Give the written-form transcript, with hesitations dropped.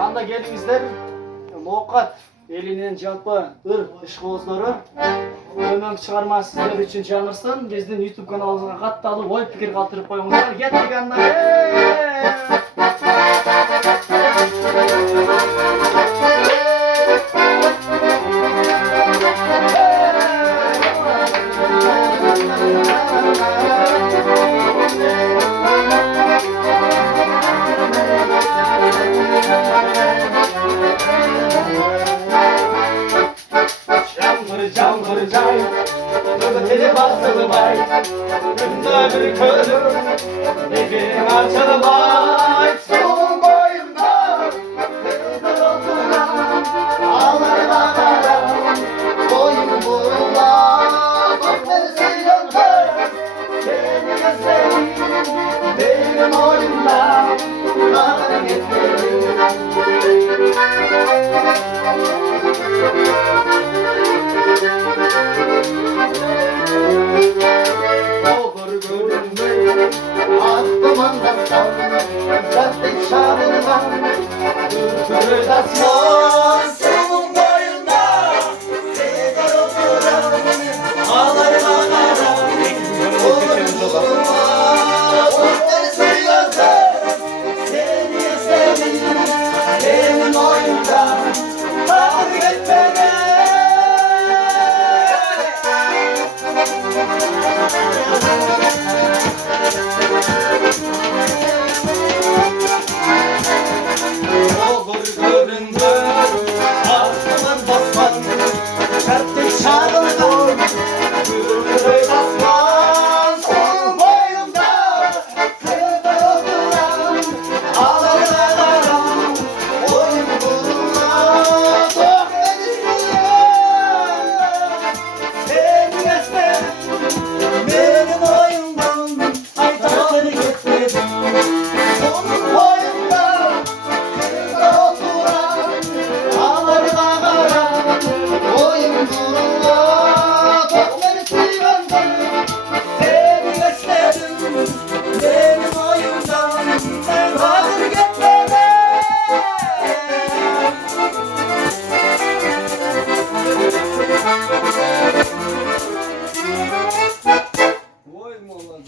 Anda gelingizler muvaqqat elinin жалпы ыр ishqibozlari Ömür çıkarma sizler için canırsın. Bizden YouTube kanalımıza kattalı oy fikir kaldırıp koyunlar. Yettigenler. Cambır cay, öteli basılı bay, günde bir körüm, evim açılı bay. Solun boyunda, kırdır oturan, ağlar bağlara, boyun burula, bakmazı yoktur, seni gösterim, benim oyunda, bana getirin. Aklıma da sal, zaten şarılma, dur das